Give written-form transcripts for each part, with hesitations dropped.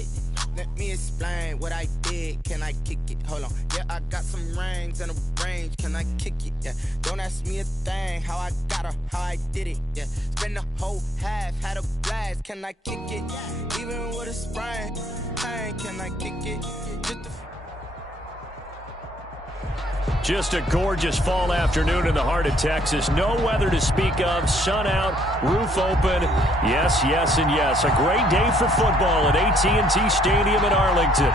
it? Let me explain what I did. Can I kick it? Hold on. Yeah, I got some rings and a range. Can I kick it? Yeah. Don't ask me a thing. How I got her, how I did it. Yeah. Spend the whole half, had a blast. Can I kick it? Even with a sprain, pain. Can I kick it? Just a gorgeous fall afternoon in the heart of Texas. No weather to speak of. Sun out, roof open. Yes, yes, and yes. A great day for football at AT&T Stadium in Arlington.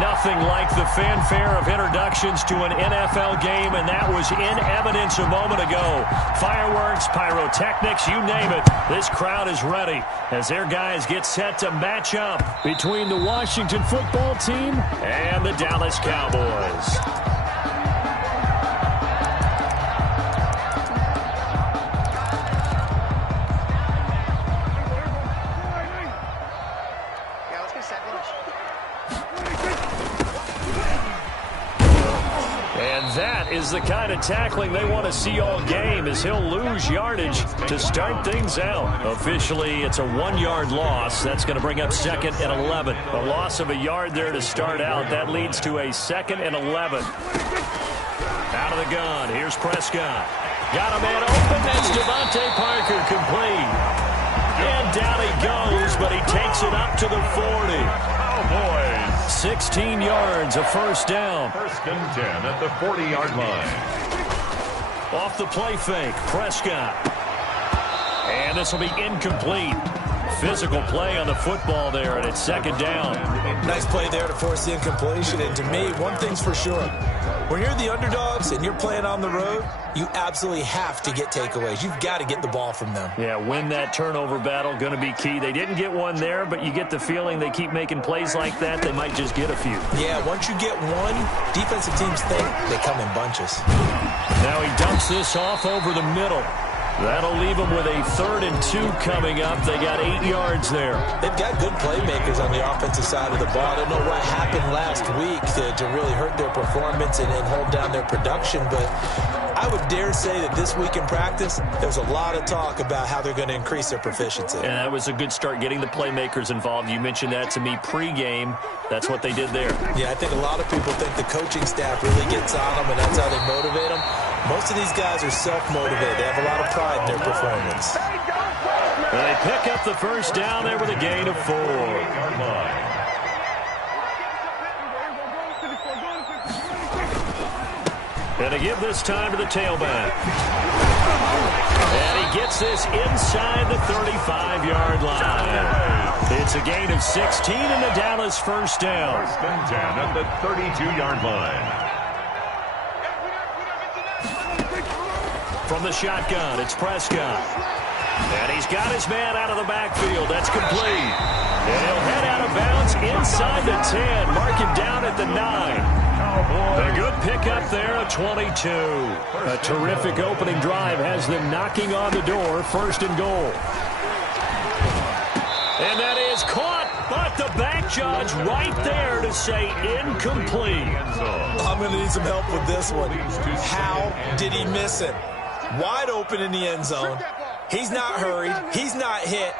Nothing like the fanfare of introductions to an NFL game, and that was in evidence a moment ago. Fireworks, pyrotechnics, you name it. This crowd is ready as their guys get set to match up between the Washington football team and the Dallas Cowboys. Is the kind of tackling they want to see all game, as he'll lose yardage to start things out. Officially, it's a 1-yard loss. That's going to bring up 2nd and 11. A loss of a yard there to start out. That leads to a 2nd and 11. Out of the gun. Here's Prescott. Got a man open. That's Devontae Parker complete. And down he goes, but he takes it up to the 40. Cowboys. 16 yards, a first down. 1st and 10 at the 40-yard line. Off the play fake, Prescott. And this will be incomplete. Physical play on the football there, and it's 2nd down. Nice play there to force the incompletion. And to me, one thing's for sure. When you're the underdogs and you're playing on the road, you absolutely have to get takeaways. You've got to get the ball from them. Yeah, win that turnover battle, going to be key. They didn't get one there, but you get the feeling they keep making plays like that, they might just get a few. Yeah, once you get one, defensive teams think they come in bunches. Now he dumps this off over the middle. That'll leave them with a 3rd and 2 coming up. They got 8 yards there. They've got good playmakers on the offensive side of the ball. I don't know what happened last week to really hurt their performance and hold down their production, but I would dare say that this week in practice, there's a lot of talk about how they're going to increase their proficiency. And that was a good start, getting the playmakers involved. You mentioned that to me pregame. That's what they did there. Yeah, I think a lot of people think the coaching staff really gets on them, and that's how they motivate them. Most of these guys are self-motivated. They have a lot of pride in their performance. They pick up the first down there with a gain of 4. And to give this time to the tailback. And he gets this inside the 35-yard line. It's a gain of 16 and the Dallas first down. 1st and 10 at the 32-yard line. From the shotgun, it's Prescott. And he's got his man out of the backfield. That's complete. And he'll head out of bounds inside the 10. Mark him down at the 9. A good pickup there, a 22. A terrific opening drive has them knocking on the door, 1st and goal. And that is caught, but the back judge right there to say incomplete. I'm going to need some help with this one. How did he miss it? Wide open in the end zone. He's not hurried. He's not hit.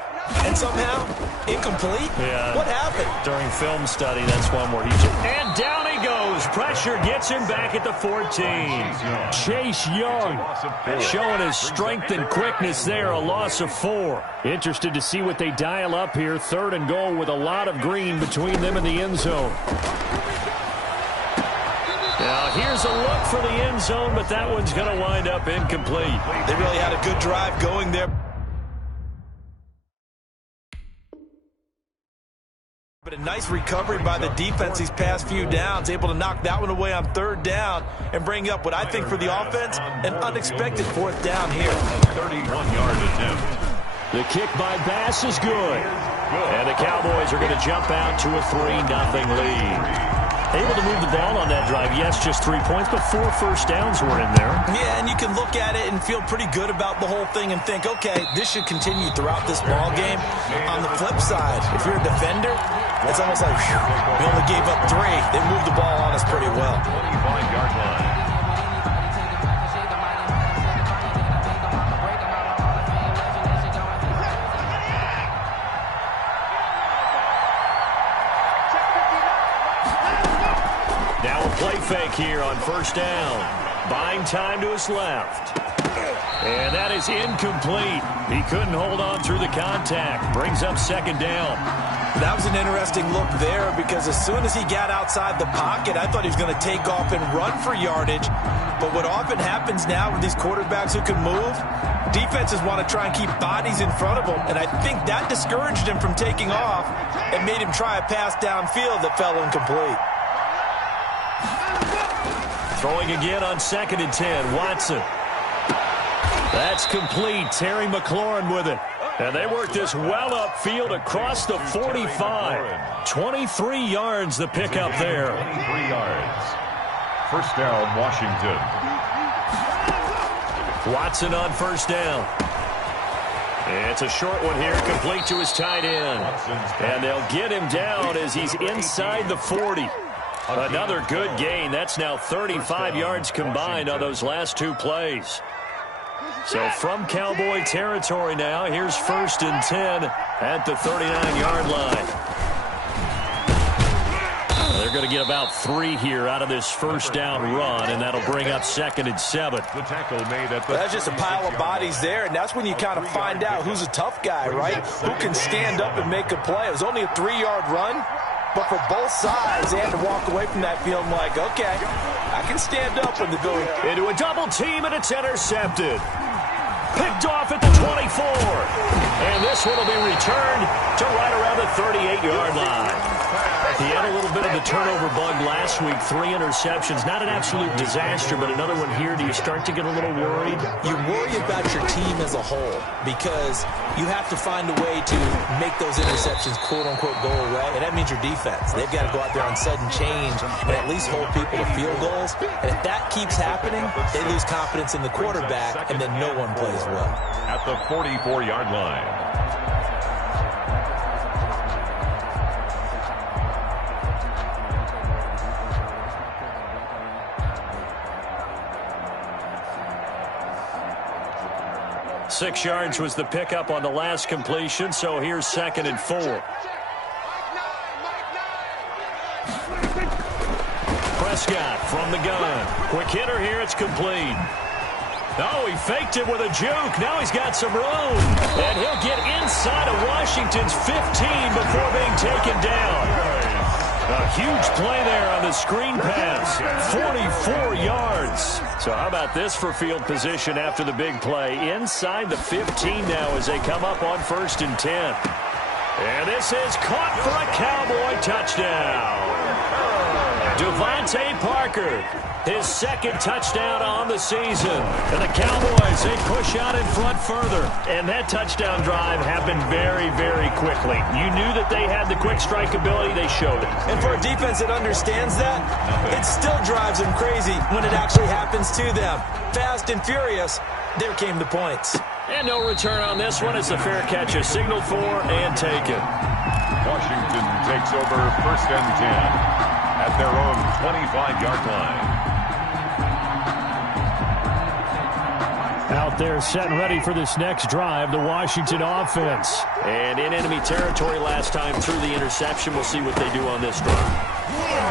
And somehow, incomplete? Yeah. What happened? During film study, that's one where he just... And down he goes. Pressure gets him back at the 14. Chase Young showing his strength and quickness there, a loss of 4. Interested to see what they dial up here. 3rd and goal with a lot of green between them and the end zone. Now, here's a look for the end zone, but that one's going to wind up incomplete. They really had a good drive going there. But a nice recovery by the defense these past few downs, able to knock that one away on 3rd down and bring up what I think for the offense, an unexpected 4th down here. 31-yard attempt. The kick by Bass is good. And the Cowboys are going to jump out to a 3-0 lead. Able to move the ball on that drive. Yes, just 3 points, but 4 first downs were in there. Yeah, and you can look at it and feel pretty good about the whole thing and think, okay, this should continue throughout this ball game. On the flip side, if you're a defender, it's almost like, whew, we only gave up 3. They moved the ball on us pretty well. 25-yard line. Now a play fake here on first down. Buying time to his left. And that is incomplete. He couldn't hold on through the contact. Brings up second down. That was an interesting look there because as soon as he got outside the pocket, I thought he was going to take off and run for yardage. But what often happens now with these quarterbacks who can move, defenses want to try and keep bodies in front of them. And I think that discouraged him from taking off and made him try a pass downfield that fell incomplete. Throwing again on 2nd and 10. Watson. That's complete. Terry McLaurin with it. And they work this well upfield across the 45. 23 yards the pickup there. 23 yards. First down, Washington. Watson on first down. It's a short one here, complete to his tight end. And they'll get him down as he's inside the 40. Another good gain. That's now 35 yards combined on those last two plays. So from Cowboy territory now, here's 1st and 10 at the 39-yard line. They're going to get about 3 here out of this first down run, and that'll bring up 2nd and 7. The tackle made at That's just a pile of bodies there, and that's when you kind of find out who's a tough guy, right? Who can stand up and make a play. It was only a 3-yard run, but for both sides, they had to walk away from that feeling like, okay, I can stand up when they're going. Into a double team, and it's intercepted. Picked off at the 24. And this one will be returned to right around the 38-yard line. He had a little bit of the turnover bug last week. 3 interceptions. Not an absolute disaster, but another one here. Do you start to get a little worried? You worry about your team as a whole because you have to find a way to make those interceptions, quote-unquote, go away. And that means your defense. They've got to go out there on sudden change and at least hold people to field goals. And if that keeps happening, they lose confidence in the quarterback, and then no one plays well. At the 44-yard line. Six yards was the pickup on the last completion, so here's 2nd and 4. Prescott from the gun. Quick hitter here, it's complete. Oh, he faked it with a juke. Now he's got some room. And he'll get inside of Washington's 15 before being taken down. A huge play there on the screen pass. 44 yards. So how about this for field position after the big play? Inside the 15 now as they come up on 1st and 10. And this is caught for a Cowboy touchdown. Devontae Parker, his 2nd touchdown on the season. And the Cowboys, they push out in front further. And that touchdown drive happened very, very quickly. You knew that they had the quick strike ability. They showed it. And for a defense that understands that, it still drives them crazy when it actually happens to them. Fast and furious, there came the points. And no return on this one as the fair catch is signaled for and taken. Washington takes over 1st and 10 at their own 25-yard line. Out there set and ready for this next drive, the Washington offense. And in enemy territory last time through the interception. We'll see what they do on this drive.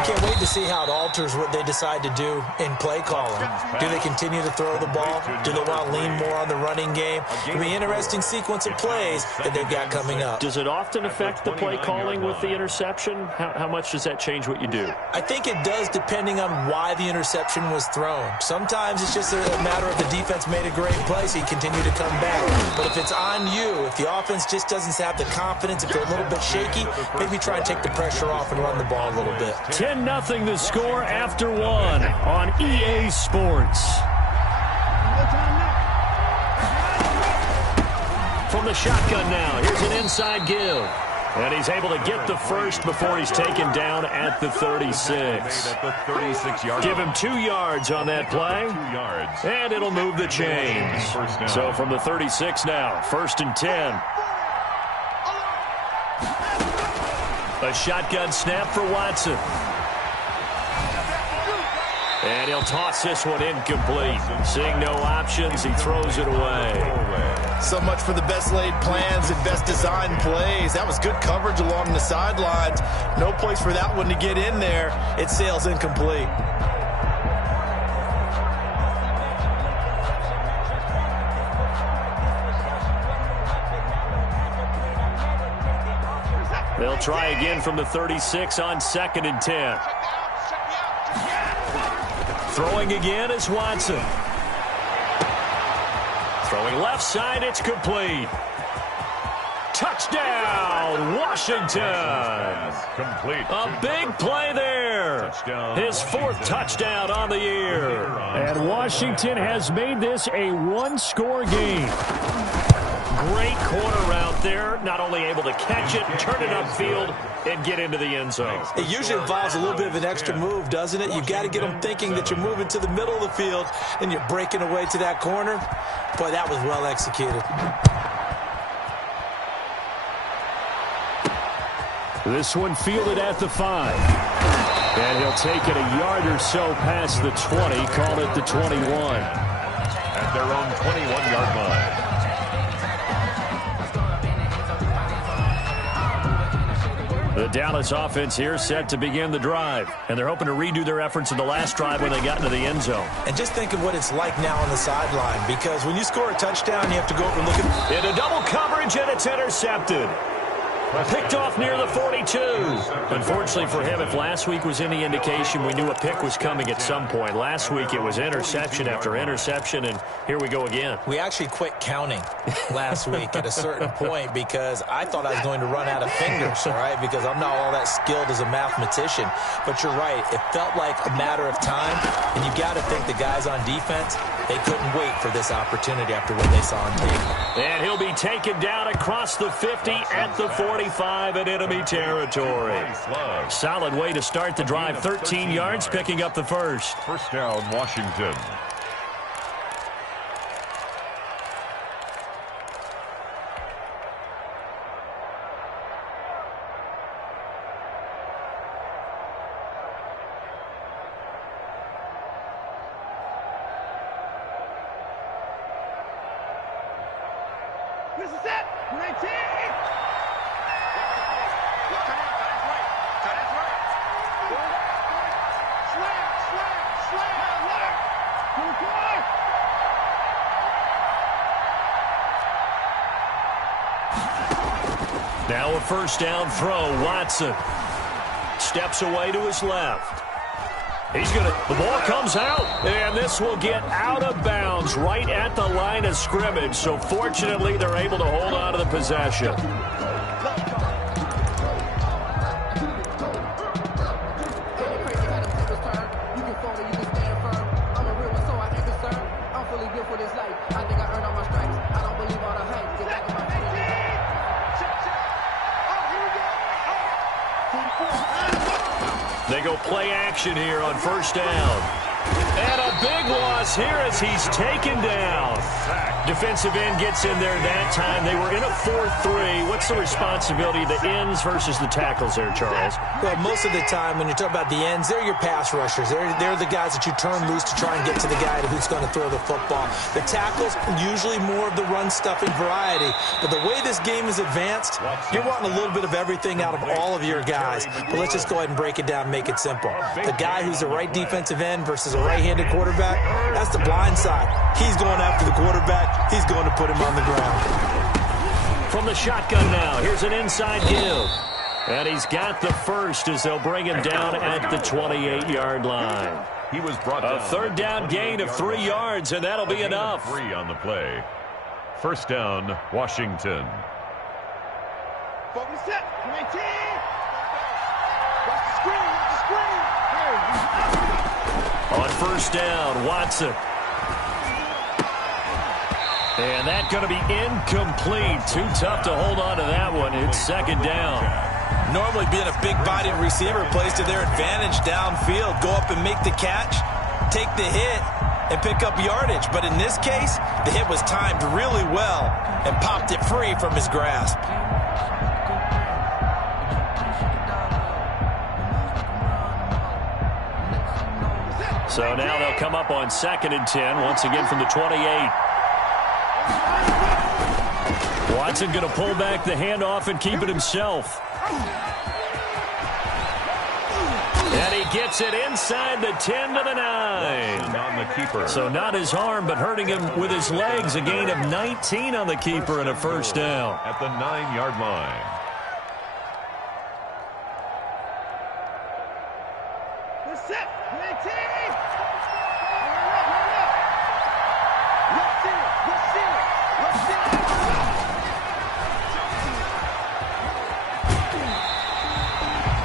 Can't wait to see how it alters what they decide to do in play calling. Do they continue to throw the ball? Do they want to lean more on the running game? It'll be an interesting sequence of plays that they've got coming up. Does it often affect the play calling with the interception? How much does that change what you do? I think it does depending on why the interception was thrown. Sometimes it's just a matter of the defense made a great play, so you continue to come back. But if it's on you, if the offense just doesn't have the confidence, if they're a little bit shaky, maybe try and take the pressure off and run the ball a little bit. 10-0 the score after 1 on EA Sports. From the shotgun now, here's an inside give. And he's able to get the first before he's taken down at the 36. Give him 2 yards on that play. 2 yards. And it'll move the chains. So from the 36 now, 1st and 10. A shotgun snap for Watson. And he'll toss this one incomplete. Seeing no options, he throws it away. So much for the best laid plans and best designed plays. That was good coverage along the sidelines. No place for that one to get in there. It sails incomplete. They'll try again from the 36 on 2nd and 10. Throwing again is Watson. Throwing left side, it's complete. Touchdown, Washington. Complete. A big play there. His 4th touchdown on the year. And Washington has made this a one-score game. Great corner route there. Not only able to catch it, turn it upfield, and get into the end zone. It usually involves a little bit of an extra move, doesn't it? You've got to get them thinking that you're moving to the middle of the field and you're breaking away to that corner. Boy, that was well executed. This one fielded at the 5. And he'll take it a yard or so past the 20, call it the 21. At their own 21-yard line. The Dallas offense here set to begin the drive. And they're hoping to redo their efforts in the last drive when they got into the end zone. And just think of what it's like now on the sideline, because when you score a touchdown, you have to go over and look at... Into double coverage, and it's intercepted. Picked off near the 42. Unfortunately for him, if last week was any indication, we knew a pick was coming at some point. Last week it was interception after interception, and here we go again. We actually quit counting last week at a certain point because I thought I was going to run out of fingers, all right, because I'm not all that skilled as a mathematician. But you're right. It felt like a matter of time, and you got to think the guys on defense, they couldn't wait for this opportunity after what they saw on tape. And he'll be taken down across the 50 at the 45 in enemy territory. Solid way to start the drive. 13 yards, picking up the first. First down, Washington. This is it. 19. Now a first down throw. Watson steps away to his left. The ball comes out, and this will get out of bounds right at the line of scrimmage. So fortunately, they're able to hold on to the possession. They go play action here on first down. And a big loss here as he's taken down. Defensive end gets in there that time. They were in a 4-3. What's the responsibility of the ends versus the tackles there, Charles? Well, most of the time when you talk about the ends, they're your pass rushers. They're the guys that you turn loose to try and get to the guy who's going to throw the football. The tackles, usually more of the run-stuffing variety. But the way this game is advanced, you're wanting a little bit of everything out of all of your guys. But let's just go ahead and break it down and make it simple. The guy who's the right defensive end versus a right-handed quarterback, that's the blind side. He's going after the quarterback. He's going to put him on the ground. From the shotgun now, here's an inside give. And he's got the first as they'll bring him down at the 28-yard line. He was brought down. A third down gain of 3 yards, and that'll be enough. 3 on the play. First down, Washington. Focus set. 19. Watch the screen. On first down, Watson. And that's going to be incomplete. Too tough to hold on to that one. It's second down. Normally being a big-bodied receiver plays to their advantage downfield. Go up and make the catch, take the hit, and pick up yardage. But in this case, the hit was timed really well and popped it free from his grasp. So now they'll come up on 2nd and 10, once again from the 28. Watson going to pull back the handoff and keep it himself. And he gets it inside the 10 to the 9. On the keeper. So not his arm, but hurting him with his legs. A gain of 19 on the keeper and a first down. At the 9-yard line. Good set. 19.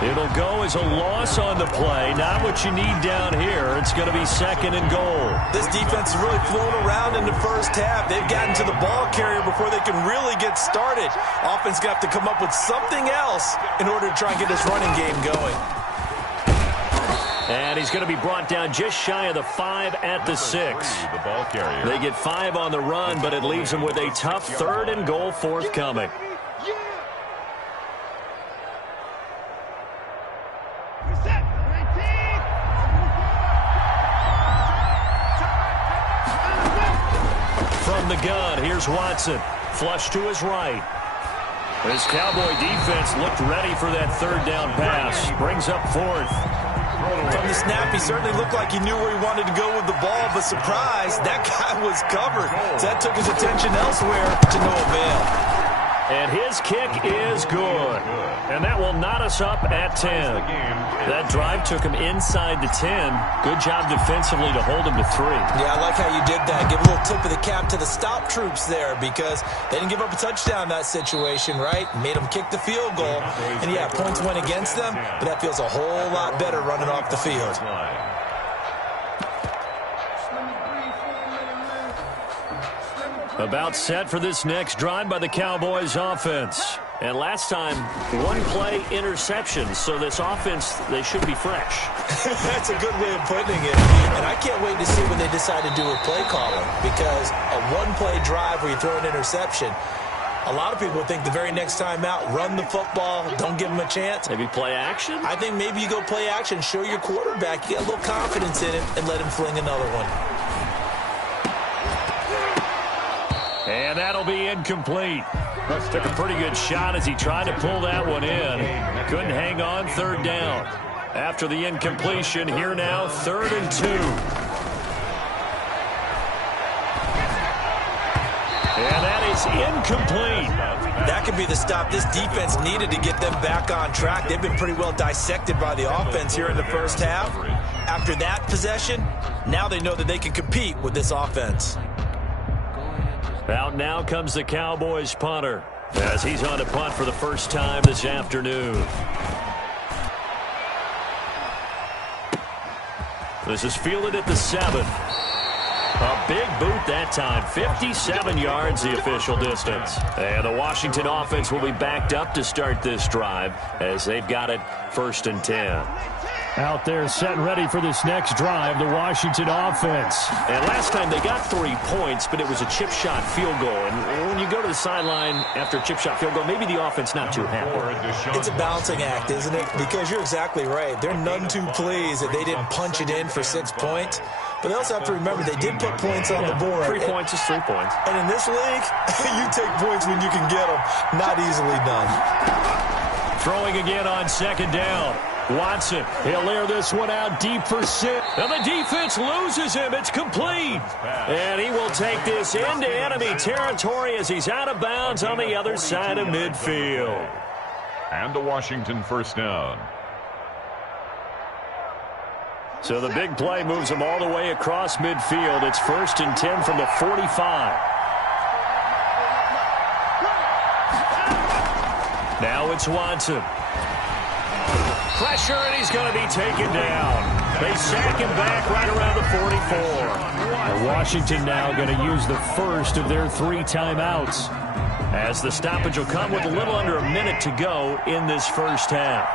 It'll go as a loss on the play. Not what you need down here. It's going to be 2nd and goal. This defense has really flown around in the first half. They've gotten to the ball carrier before they can really get started. Offense got to come up with something else in order to try and get this running game going. And he's going to be brought down just shy of the 5 at the 6. The ball carrier. They get 5 on the run, but it leaves them with a tough 3rd and goal forthcoming. From the gun, here's Watson. Flush to his right. His Cowboy defense looked ready for that 3rd down pass. Brings up 4th. From the snap, he certainly looked like he knew where he wanted to go with the ball, but surprise, that guy was covered. So that took his attention elsewhere to no avail. And his kick is good. And that will knot us up at 10. That drive took him inside the 10. Good job defensively to hold him to 3. Yeah, I like how you did that. Give a little tip of the cap to the stop troops there because they didn't give up a touchdown in that situation, right? Made them kick the field goal. And, yeah, points went against them, but that feels a whole lot better running off the field. About set for this next drive by the Cowboys offense. And last time, 1-play interception. So this offense, they should be fresh. That's a good way of putting it. And I can't wait to see when they decide to do a play calling. Because a 1-play drive where you throw an interception, a lot of people think the very next time out, run the football, don't give them a chance. Maybe play action? I think maybe you go play action, show your quarterback, you get a little confidence in him, and let him fling another one. And that'll be incomplete. Took a pretty good shot as he tried to pull that one in. Couldn't hang on, 3rd down. After the incompletion, here now, 3rd and 2. And that is incomplete. That could be the stop this defense needed to get them back on track. They've been pretty well dissected by the offense here in the first half. After that possession, now they know that they can compete with this offense. Out now comes the Cowboys punter as he's on a punt for the first time this afternoon. This is fielded at the 7. A big boot that time. 57 yards the official distance. And the Washington offense will be backed up to start this drive as they've got it 1st and 10. Out there set and ready for this next drive, the Washington offense. And last time they got 3 points, but it was a chip shot field goal. And when you go to the sideline after a chip shot field goal, maybe the offense not too happy. It's a balancing act, isn't it? Because you're exactly right. They're none too pleased that they didn't punch it in for 6 points. But they also have to remember they did put points on the board. 3 points is 3 points. And in this league, you take points when you can get them. Not easily done. Throwing again on 2nd down. Watson, he'll air this one out deep for 6. And the defense loses him. It's complete. And he will take this into enemy territory as he's out of bounds on the other side of midfield. And a Washington 1st down. So the big play moves him all the way across midfield. It's 1st and 10 from the 45. Now it's Watson. Pressure, and he's going to be taken down. They sack him back right around the 44. Washington now going to use the first of their 3 timeouts, as the stoppage will come with a little under a minute to go in this first half.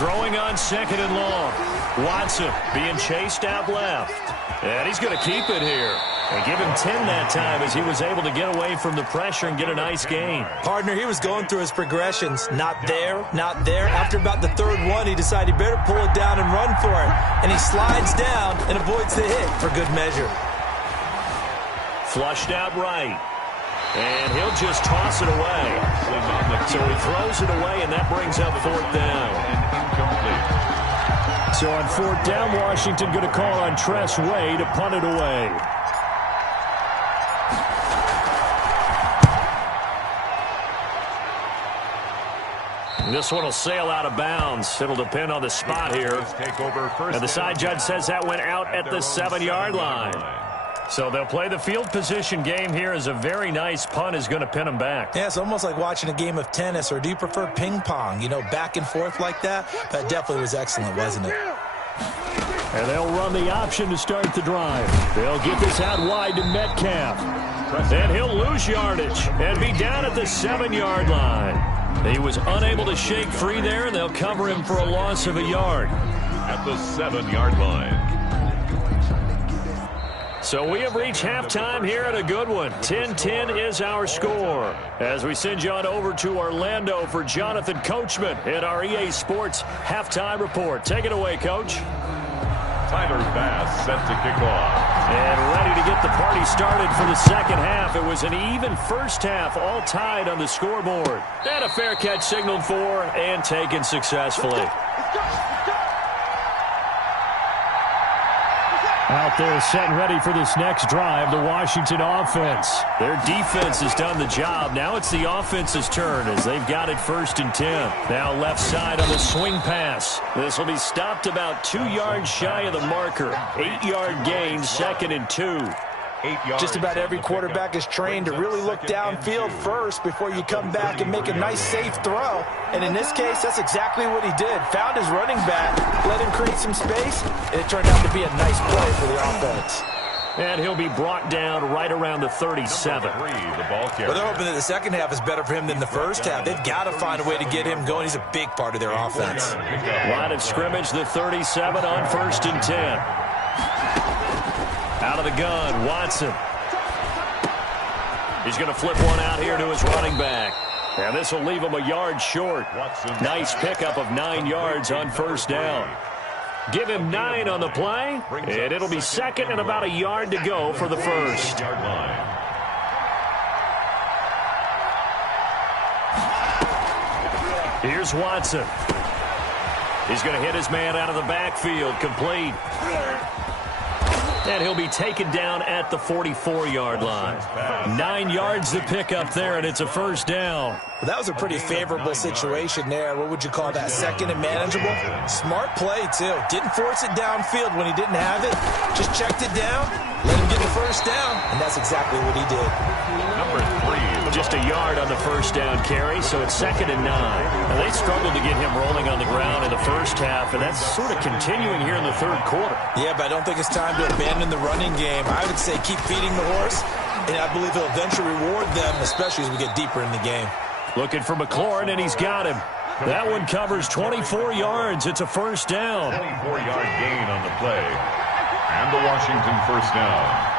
Throwing on 2nd and long. Watson being chased out left. And he's going to keep it here. And give him 10 that time as he was able to get away from the pressure and get a nice gain. Partner, he was going through his progressions. Not there, not there. After about the 3rd one, he decided he better pull it down and run for it. And he slides down and avoids the hit for good measure. Flushed out right. And he'll just toss it away. So he throws it away, and that brings up 4th down. So on 4th down, Washington going to call on Tress Way to punt it away. This one will sail out of bounds. It'll depend on the spot here. And the side judge says that went out at the 7-yard line. So they'll play the field position game here as a very nice punt is going to pin them back. Yeah, it's almost like watching a game of tennis, or do you prefer ping pong? You know, back and forth like that? That definitely was excellent, wasn't it? And they'll run the option to start the drive. They'll get this out wide to Metcalf. And he'll lose yardage and be down at the 7-yard line. He was unable to shake free there, and they'll cover him for a loss of a yard. At the 7-yard line. So we have reached halftime here at a good one. 10-10 is our score. As we send you on over to Orlando for Jonathan Coachman in our EA Sports Halftime Report. Take it away, Coach. Tyler Bass set to kick off. And ready to get the party started for the second half. It was an even first half, all tied on the scoreboard. And a fair catch signaled for and taken successfully. Out there set and ready for this next drive, the Washington offense. Their defense has done the job. Now it's the offense's turn as they've got it 1st and 10. Now left side on the swing pass. This will be stopped about 2 yards shy of the marker. 8-yard gain, 2nd and 2. Just about every quarterback is trained to really look downfield first before you come back and make a nice, safe throw. And in this case, that's exactly what he did. Found his running back, let him create some space, and it turned out to be a nice play for the offense. And he'll be brought down right around the 37. Well, they're hoping that the second half is better for him than the first half. They've got to find a way to get him going. He's a big part of their offense. Line of scrimmage, the 37 on 1st and 10. Out of the gun, Watson. He's going to flip one out here to his running back. And this will leave him a yard short. Nice pickup of 9 yards on 1st down. Give him 9 on the play, and it'll be 2nd and about a yard to go for the first. Here's Watson. He's going to hit his man out of the backfield, complete. And he'll be taken down at the 44-yard line. 9 yards to pick up there, and it's a 1st down. Well, that was a pretty favorable situation there. What would you call that? 2nd and manageable? Smart play, too. Didn't force it downfield when he didn't have it. Just checked it down, let him get the 1st down, and that's exactly what he did. Number 3. Just a yard on the 1st down carry, so it's 2nd and 9. Now, they struggled to get him rolling on the ground in the first half, and that's sort of continuing here in the 3rd quarter. Yeah, but I don't think it's time to abandon the running game. I would say keep feeding the horse, and I believe he'll eventually reward them, especially as we get deeper in the game. Looking for McLaurin, and he's got him. That one covers 24 yards. It's a 1st down. 24-yard gain on the play. And the Washington 1st down.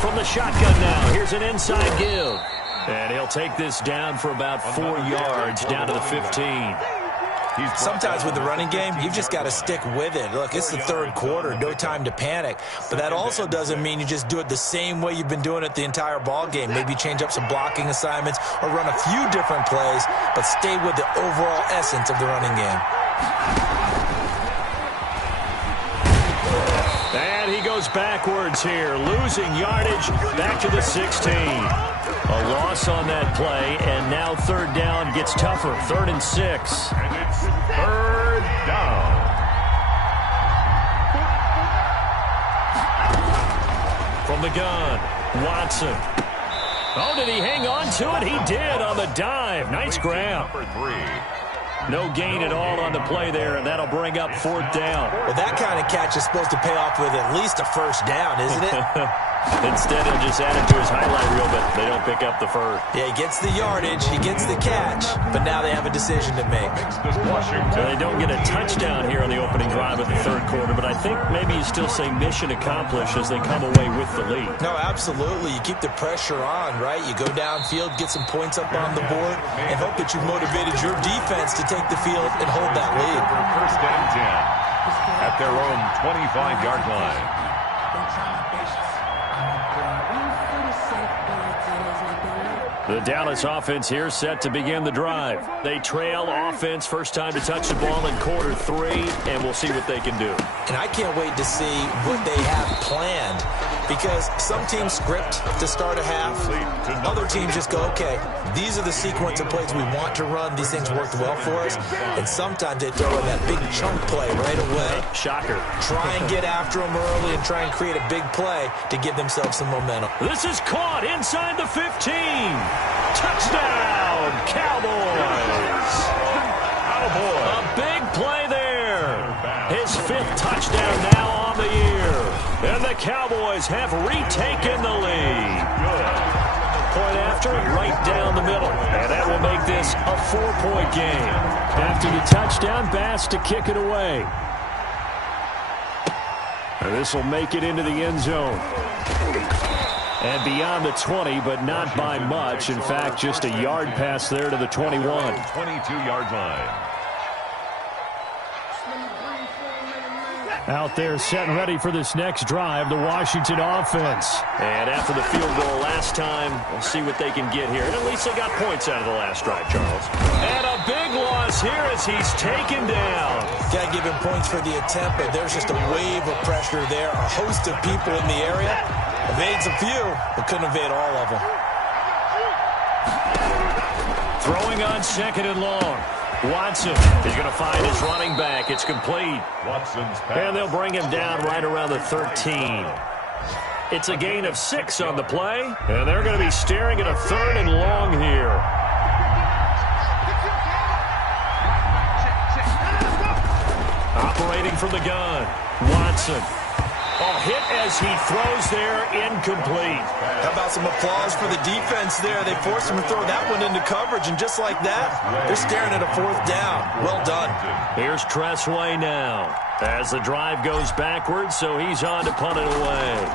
From the shotgun now, here's an inside give. And he'll take this down for about 4 yards, down to the 15. Sometimes with the running game, you've just got to stick with it. Look, it's the 3rd quarter, no time to panic. But that also doesn't mean you just do it the same way you've been doing it the entire ball game. Maybe change up some blocking assignments or run a few different plays, but stay with the overall essence of the running game. And he goes backwards here, losing yardage back to the 16. A loss on that play, and now 3rd down gets tougher. 3rd and 6. And it's 3rd down. From the gun, Watson. Oh, did he hang on to it? He did on the dive. Nice grab. Number 3. No gain at all on the play there, and that'll bring up 4th down. Well, that kind of catch is supposed to pay off with at least a 1st down, isn't it? Instead, he'll just add it to his highlight reel, but they don't pick up the first. Yeah, he gets the yardage, he gets the catch, but now they have a decision to make. So they don't get a touchdown here on the opening drive of the third quarter, but I think maybe you still say mission accomplished as they come away with the lead. No, absolutely. You keep the pressure on, right? You go downfield, get some points up on the board, and hope that you've motivated your defense to take the field and hold that lead. First and 10 at their own 25-yard line. The Dallas offense here set to begin the drive. They trail offense, first time to touch the ball in quarter 3, and we'll see what they can do. And I can't wait to see what they have planned, because some teams script to start a half. Other teams just go, okay, these are the sequence of plays we want to run. These things worked well for us. And sometimes they throw in that big chunk play right away. Shocker. Try and get after them early and try and create a big play to give themselves some momentum. This is caught inside the 15. Touchdown, Cowboys. A big play there. His 5th touchdown now on the year. And the Cowboys have retaken the lead. Point after, right down the middle. And that will make this a 4-point game. After the touchdown, Bass to kick it away. And this will make it into the end zone. And beyond the 20, but not by much. In fact, just a yard pass there to the 21. 22-yard line. Out there set and ready for this next drive, the Washington offense. And after the field goal last time, we'll see what they can get here. And at least they got points out of the last drive, Charles. And a big loss here as he's taken down. Got to give him points for the attempt, but there's just a wave of pressure there. A host of people in the area. Evades a few, but couldn't evade all of them. Throwing on 2nd and long. Watson is going to find his running back. It's complete. Watson's pass. And they'll bring him down right around the 13. It's a gain of 6 on the play. And they're going to be staring at a 3rd and long here. Operating from the gun. Watson. Oh, hit as he throws there, incomplete. How about some applause for the defense there? They forced him to throw that one into coverage, and just like that, they're staring at a 4th down. Well done. Here's Tressway now as the drive goes backwards, so he's on to punt it away.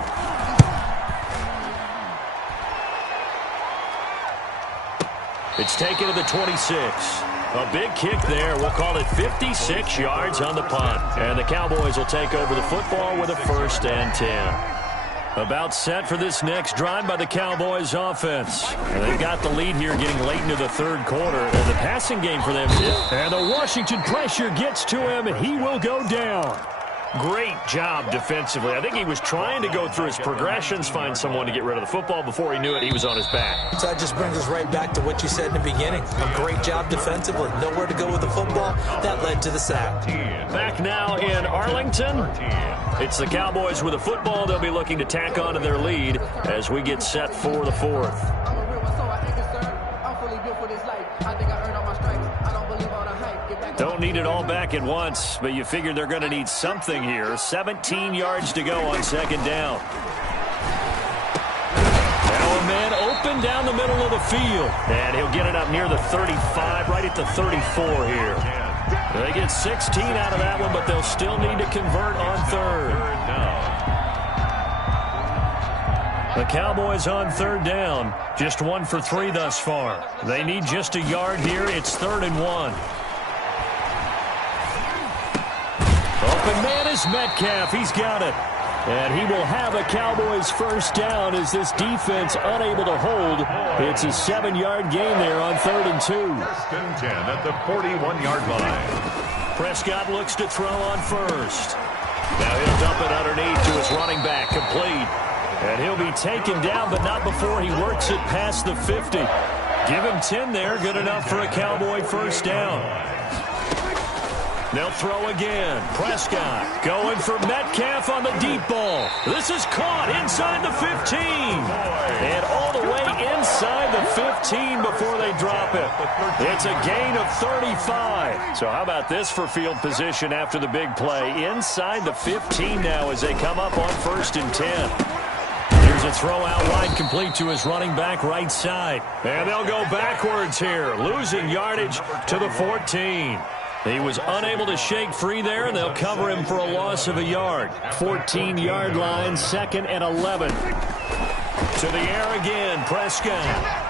It's taken to the 26. A big kick there. We'll call it 56 yards on the punt. And the Cowboys will take over the football with a 1st and 10. About set for this next drive by the Cowboys offense. And they've got the lead here getting late into the 3rd quarter. And the passing game for them. And the Washington pressure gets to him. And he will go down. Great job defensively. I think he was trying to go through his progressions, find someone to get rid of the football. Before he knew it, he was on his back. So that just brings us right back to what you said in the beginning. A great job defensively. Nowhere to go with the football. That led to the sack. Back now in Arlington. It's the Cowboys with the football. They'll be looking to tack on to their lead as we get set for the 4th. Don't need it all back at once, but you figure they're going to need something here. 17 yards to go on 2nd down. Now a man open down the middle of the field. And he'll get it up near the 35, right at the 34 here. They get 16 out of that one, but they'll still need to convert on 3rd. The Cowboys on 3rd down. Just 1 for 3 thus far. They need just a yard here. It's 3rd and 1. Open man is Metcalf. He's got it. And he will have a Cowboys 1st down as this defense unable to hold. It's a 7-yard gain there on 3rd and 2. 1st and 10 at the 41-yard line. Prescott looks to throw on 1st. Now he'll dump it underneath to his running back, complete. And he'll be taken down, but not before he works it past the 50. Give him 10 there, good enough for a Cowboy 1st down. They'll throw again. Prescott going for Metcalf on the deep ball. This is caught inside the 15. And all the way inside the 15 before they drop it. It's a gain of 35. So how about this for field position after the big play? Inside the 15 now as they come up on 1st and 10. Here's There's a throw out wide, complete to his running back right side. And they'll go backwards here, losing yardage to the 14. He was unable to shake free there, and they'll cover him for a loss of a yard. 14-yard line, 2nd and 11. To the air again, Prescott.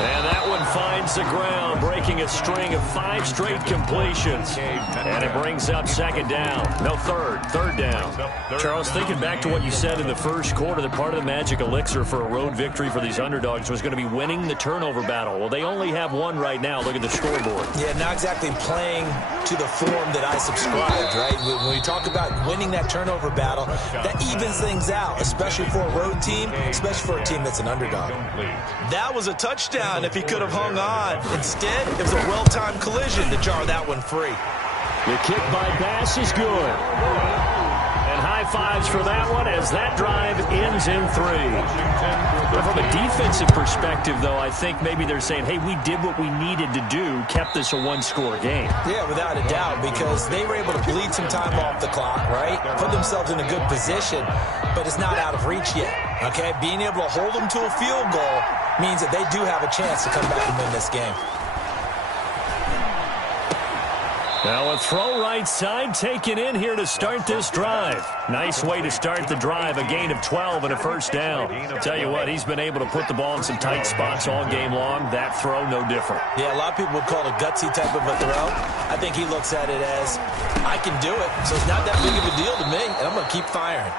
And that one finds the ground, breaking a string of 5 straight completions. And it brings up 2nd down. No, third down. Charles, thinking back to what you said in the first quarter, that part of the magic elixir for a road victory for these underdogs was going to be winning the turnover battle. Well, they only have one right now. Look at the scoreboard. Yeah, not exactly playing to the form that I subscribed, right? When you talk about winning that turnover battle, that evens things out, especially for a road team, especially for a team that's an underdog. That was a touchdown if he could have hung on. Instead, it was a well-timed collision to jar that one free. The kick by Bass is good. And high fives for that one as that drive ends in 3. From a defensive perspective, though, I think maybe they're saying, hey, we did what we needed to do, kept this a one-score game. Yeah, without a doubt, because they were able to bleed some time off the clock, right? Put themselves in a good position, but it's not out of reach yet, okay? Being able to hold them to a field goal means that they do have a chance to come back and win this game. Now a throw right side taken in here to start this drive. Nice way to start the drive, a gain of 12 and a first down. Tell you what, he's been able to put the ball in some tight spots all game long. That throw, no different. Yeah, a lot of people would call it a gutsy type of a throw. I think he looks at it as, I can do it, so it's not that big of a deal to me, and I'm going to keep firing.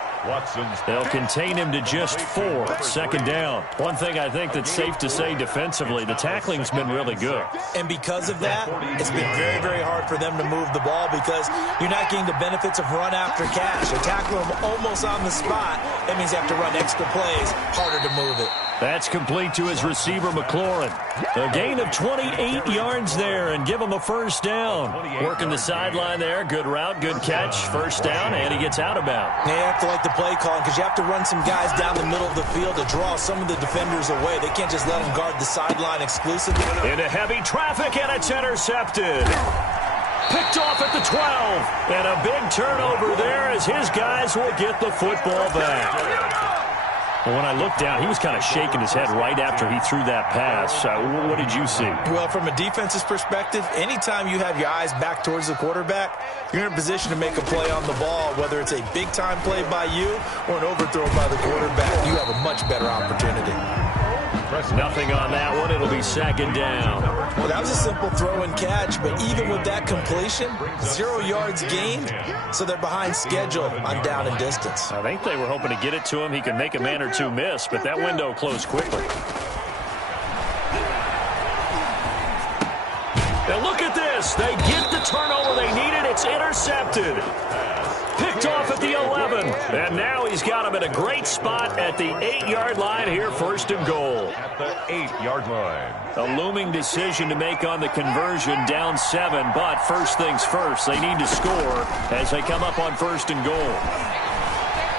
They'll contain him to just 4. 2nd down. One thing I think that's safe to say defensively, the tackling's been really good. And because of that, it's been very, very hard for them to move the ball because you're not getting the benefits of run after catch. They're tackling them almost on the spot. That means they have to run extra plays, harder to move it. That's complete to his receiver, McLaurin. A gain of 28 yards there and give him a first down. Working the sideline there. Good route, good catch. First down, and he gets out of bounds. They have to like the play calling because you have to run some guys down the middle of the field to draw some of the defenders away. They can't just let them guard the sideline exclusively. Into heavy traffic, and it's intercepted. Picked off at the 12. And a big turnover there as his guys will get the football back. Well, when I looked down, he was kind of shaking his head right after he threw that pass. What did you see? Well, from a defense's perspective, anytime you have your eyes back towards the quarterback, you're in a position to make a play on the ball, whether it's a big-time play by you or an overthrow by the quarterback. You have a much better opportunity. Nothing on that one. It'll be 2nd down. Well, that was a simple throw and catch, but even with that completion, 0 yards gained, so they're behind schedule on down and distance. I think they were hoping to get it to him. He could make a man or two miss, but that window closed quickly. Now look at this. They get the turnover they needed. It's intercepted. Picked off at the 11. And now he's got him at a great spot at the 8-yard line here, 1st and goal. At the 8-yard line. A looming decision to make on the conversion, down 7. But first things first, they need to score as they come up on 1st and goal.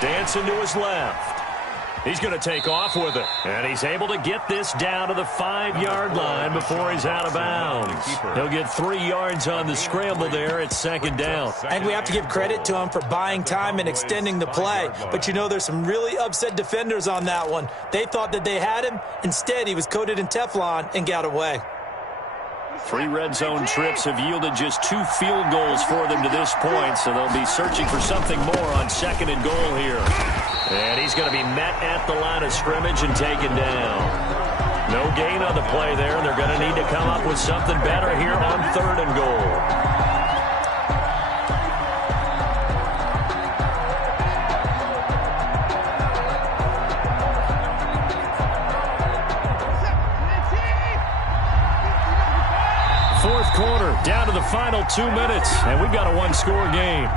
Dancing to his left. He's going to take off with it. And he's able to get this down to the 5-yard line before he's out of bounds. He'll get 3 yards on the scramble there at 2nd down. I think we have to give credit to him for buying time and extending the play. But, you know, there's some really upset defenders on that one. They thought that they had him. Instead, he was coated in Teflon and got away. 3 red zone trips have yielded just 2 field goals for them to this point, so they'll be searching for something more on 2nd and goal here. And he's going to be met at the line of scrimmage and taken down. No gain on the play there, and they're going to need to come up with something better here on 3rd and goal. Fourth quarter, down to the final 2 minutes, and we've got a 1-score game.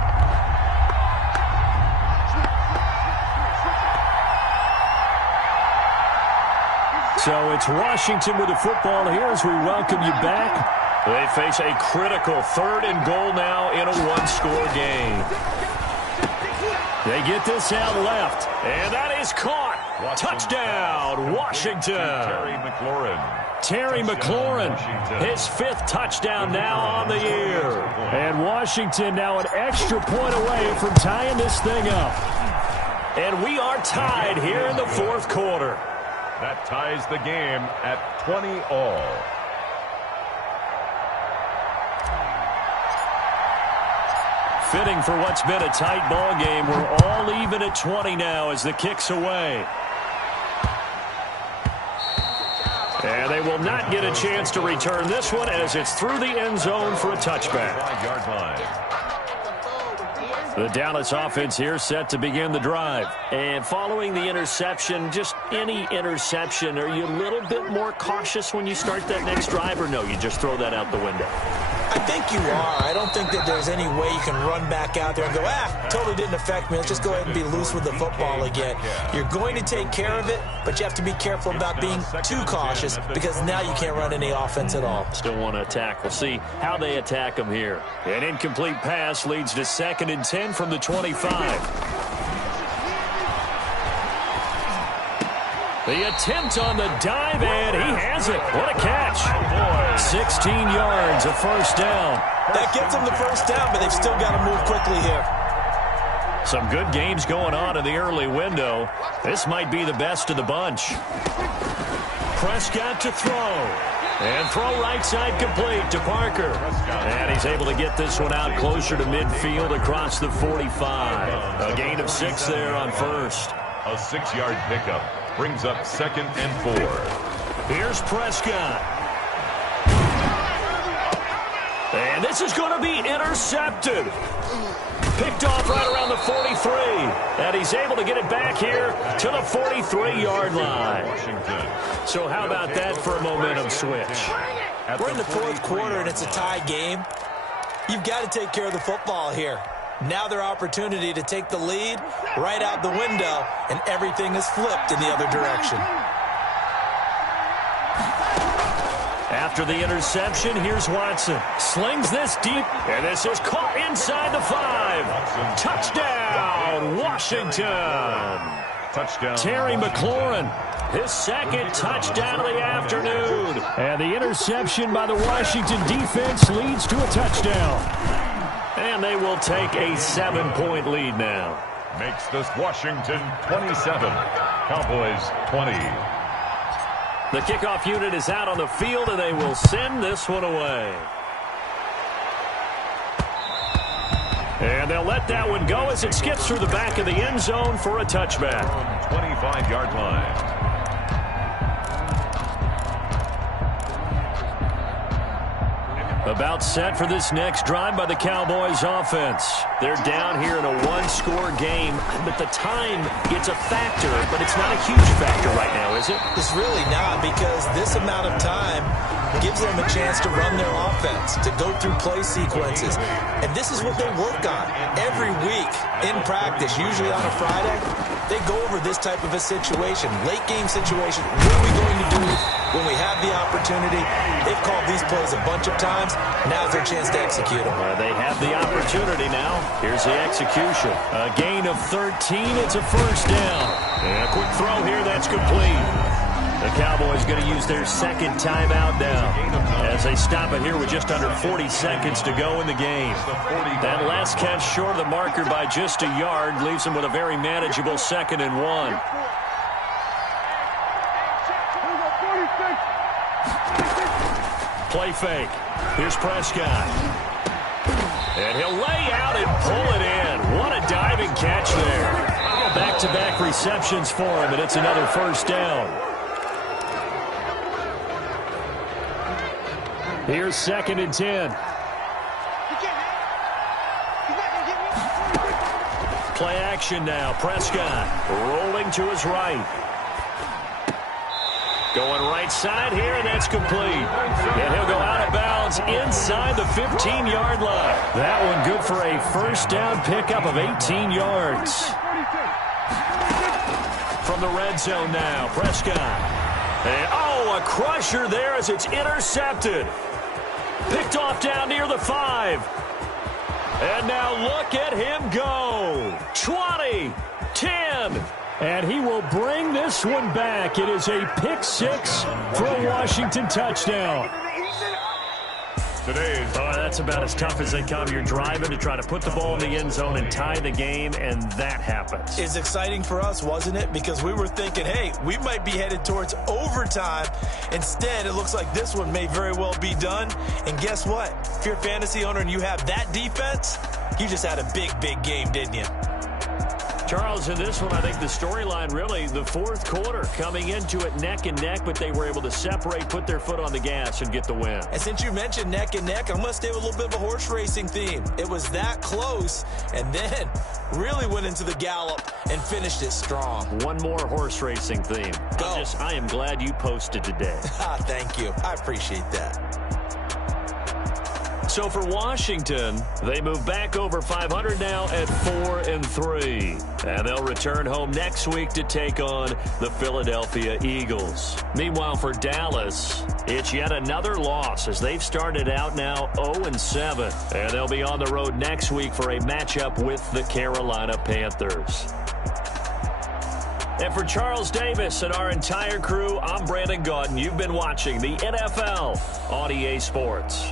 So it's Washington with the football here as we welcome you back. They face a critical 3rd and goal now in a 1-score game. They get this out left, and that is caught. Touchdown, Washington. Terry McLaurin, his 5th touchdown now on the year. And Washington now an extra point away from tying this thing up. And we are tied here in the fourth quarter. That ties the game at 20-all. Fitting for what's been a tight ball game. We're all even at 20 now as the kick's away. And they will not get a chance to return this one as it's through the end zone for a touchback. 5-yard line. The Dallas offense here set to begin the drive. And following the interception, just any interception, are you a little bit more cautious when you start that next drive, or no, you just throw that out the window? I think you are. I don't think that there's any way you can run back out there and go, totally didn't affect me. Let's just go ahead and be loose with the football again. You're going to take care of it, but you have to be careful about being too cautious because now you can't run any offense at all. Still want to attack. We'll see how they attack them here. An incomplete pass leads to 2nd and 10 from the 25. The attempt on the dive, and he has it. What a catch. 16 yards, a first down. That gets them the first down, but they've still got to move quickly here. Some good games going on in the early window. This might be the best of the bunch. Prescott to throw. And throw right side complete to Parker. And he's able to get this one out closer to midfield across the 45. A gain of 6 there on first. A 6-yard pickup brings up 2nd and 4. Here's Prescott. And this is going to be intercepted. Picked off right around the 43. And he's able to get it back here to the 43-yard line. So how about that for a momentum switch? We're in the fourth quarter, and it's a tie game. You've got to take care of the football here. Now their opportunity to take the lead right out the window, and everything is flipped in the other direction. After the interception, here's Watson. Slings this deep, and this is caught inside the 5. Touchdown, Washington. Touchdown. Terry McLaurin, his 2nd touchdown of the afternoon. And the interception by the Washington defense leads to a touchdown. And they will take a 7-point lead now. Makes this Washington 27. Cowboys 20. The kickoff unit is out on the field, and they will send this one away. And they'll let that one go as it skips through the back of the end zone for a touchback. 25-yard line. About set for this next drive by the Cowboys offense. They're down here in a one-score game, but the time, it's a factor, but it's not a huge factor right now, is it? It's really not, because this amount of time gives them a chance to run their offense, to go through play sequences. And this is what they work on every week in practice, usually on a Friday. They go over this type of a situation, late game situation. What are we going to do when we have the opportunity? They've called these plays a bunch of times. Now's their chance to execute them. They have the opportunity now. Here's the execution. A gain of 13. It's a first down. And a quick throw here. That's complete. The Cowboys going to use their 2nd timeout now as they stop it here with just under 40 seconds to go in the game. That last catch short of the marker by just a yard leaves them with a very manageable 2nd and 1. Play fake. Here's Prescott. And he'll lay out and pull it in. What a diving catch there. Back-to-back receptions for him, and it's another first down. Here's 2nd and 10. Play action now. Prescott rolling to his right. Going right side here, and that's complete. And he'll go out of bounds inside the 15-yard line. That one good for a first down pickup of 18 yards. From the red zone now, Prescott. And, a crusher there as it's intercepted. Picked off down near the 5. And now look at him go. 20, 10. And he will bring this one back. It is a pick 6 for a Washington touchdown. today's... That's about as tough as they come. You're driving to try to put the ball in the end zone and tie the game, and that happens. It's exciting for us, wasn't it? Because we were thinking, hey, we might be headed towards overtime. Instead, it looks like this one may very well be done. And guess what? If you're a fantasy owner and you have that defense, you just had a big, big game, didn't you? Charles, in this one, I think the storyline really, the fourth quarter, coming into it neck and neck, but they were able to separate, put their foot on the gas, and get the win. And since you mentioned neck and neck, I'm going to stay with a little bit of a horse racing theme. It was that close, and then really went into the gallop and finished it strong. One more horse racing theme. Go. I am glad you posted today. Thank you. I appreciate that. So for Washington, they move back over 500 now at 4-3. And they'll return home next week to take on the Philadelphia Eagles. Meanwhile, for Dallas, it's yet another loss as they've started out now 0-7. And they'll be on the road next week for a matchup with the Carolina Panthers. And for Charles Davis and our entire crew, I'm Brandon Gaudin. You've been watching the NFL on EA Sports.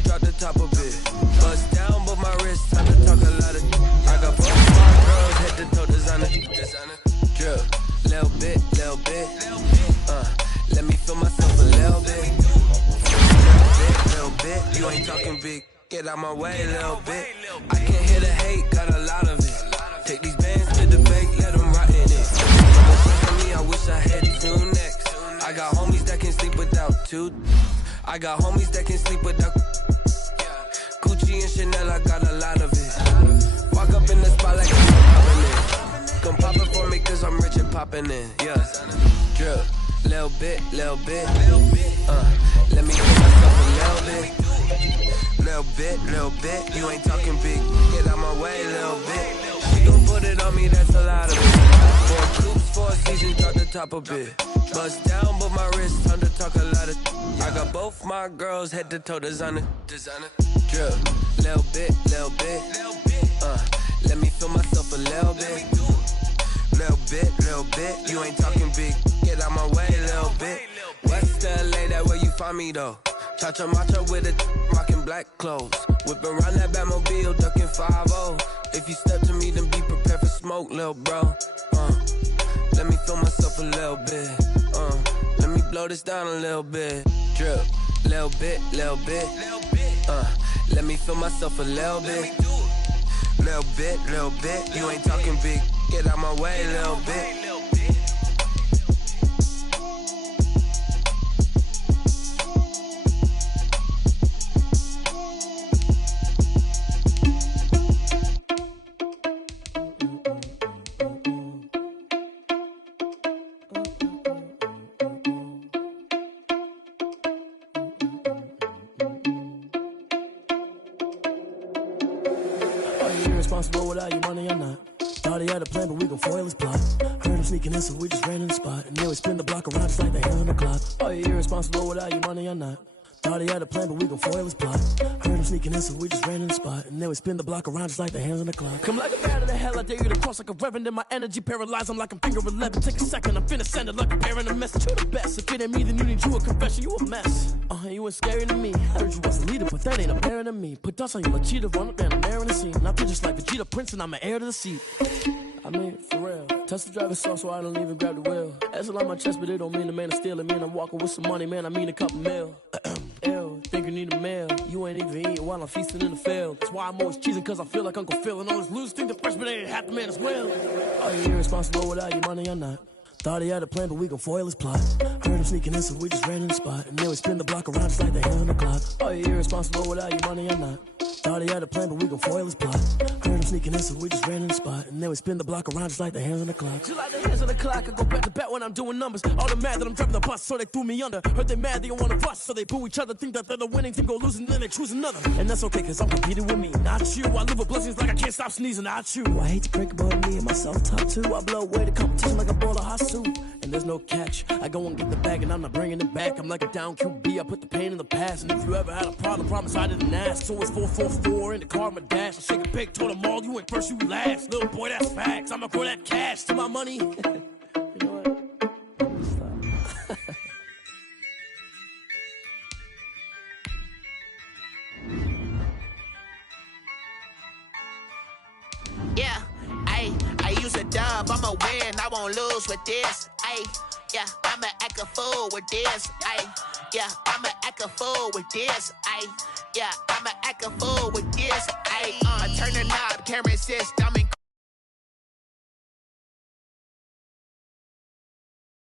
season, drop the top of it. Bust down, but my wrist, time to talk a lot of. I got 4 smart girls, head to toe designer. Drip, little bit. Let me feel myself a little bit. Little bit. You ain't talking big. Get out my way a little bit. I can't hear the hate, got a lot of it. Take these bands to the bank, let them rot in it. For me, I wish I had 2 necks. I got homies that can sleep without 2. I got homies that can sleep without Gucci and Chanel, I got a lot of it. Walk up in the spot like I'm popping in. Come pop it for me cause I'm rich and popping in. Yeah, drip, little bit. Let me give myself a little bit. Little bit. You ain't talking big. Get out my way a little bit. She gon' put it on me, that's a lot of it. 4 coops, 4 seasons, drop the top a bit. Bust down, but my wrist, time to talk a lot of. I got both my girls, head to toe designer. Drip, little bit. Let me feel myself a little bit. Little bit. You ain't talking big. Get out my way a little bit. West LA, that where you find me though. Cha-cha matcha with a rockin' black clothes. Whip around that Batmobile, ducking 5-0. If you step to me, then be prepared for smoke, lil' bro. Let me feel myself a little bit. Let me blow this down a little bit. Drip, little bit. Let me feel myself a little bit. Little bit. You ain't talking big. Get out my way a little bit. Irresponsible without your money or not. Thought he had a plan, but we gon' foil his plot. Heard him sneaking in, so we just ran in the spot. And then we spin the block around just like the hand on the clock. Are you irresponsible without your money or not? Thought he had a plan, but we gon' foil his plot. Heard him sneaking in, so we just ran in the spot. And then we spin the block around just like the hands on the clock. Come like a bat of the hell, I dare you to cross like a reverend. In my energy paralyzed, I'm like I'm finger 11. Take a second, I'm finna send it like a parent a message. You the best, if it ain't me, then you need you a confession. You a mess. You ain't scary to me. I heard you was a leader, but that ain't apparent to me. Put dust on you like cheetah, run up down the air in the scene. I feel just like Vegeta Prince, and I'm an heir to the seat. I mean, for real. Touch the driver's soft, so I don't even grab the wheel. That's a lot on my chest, but it don't mean the man is stealing. Man, I'm walking with some money, man, I mean a couple mil. Ew, think you need a meal. You ain't even eating while I'm feasting in the field. That's why I'm always cheesing, cause I feel like Uncle Phil. And all those losers think the freshman ain't half the man as well. Are you irresponsible without your money or not? Thought he had a plan, but we gon' foil his plot. Heard him sneaking in, so we just ran in the spot. And then we spin the block around just like the hand on the clock. Are you irresponsible without your money or not? Thought he had a plan, but we gon' foil his plot. Heard him sneaking in, so we just ran in the spot. And then we spin the block around just like the hands on the clock. Just like the hands on the clock, I go back to back when I'm doing numbers. All the mad that I'm driving the bus, so they threw me under. Heard they mad, they don't wanna bust, so they boo each other. Think that they're the winning team, go losing, then they choose another. And that's okay, cause I'm competing with me, not you. I live with blessings like I can't stop sneezing, not you. I hate to break about me and my self-talk too. I blow away the competition like a bowl of hot soup. And there's no catch. I go and get the bag and I'm not bringing it back. I'm like a down QB, I put the pain in the past. And if you ever had a problem, promise I didn't ask. So it's 444 in the car, my dash. I shake a big, told them all, you ain't first, you last. Little boy, that's facts. I'ma grow that cash to my money. You know what? Stop. Yeah, I use a dub, I'ma win, I won't lose with this. Yeah, I'ma act a fool with this. Yeah, I'ma act a fool with this. Yeah, I'ma act a fool with this. I turn the knob, can't resist, I'm in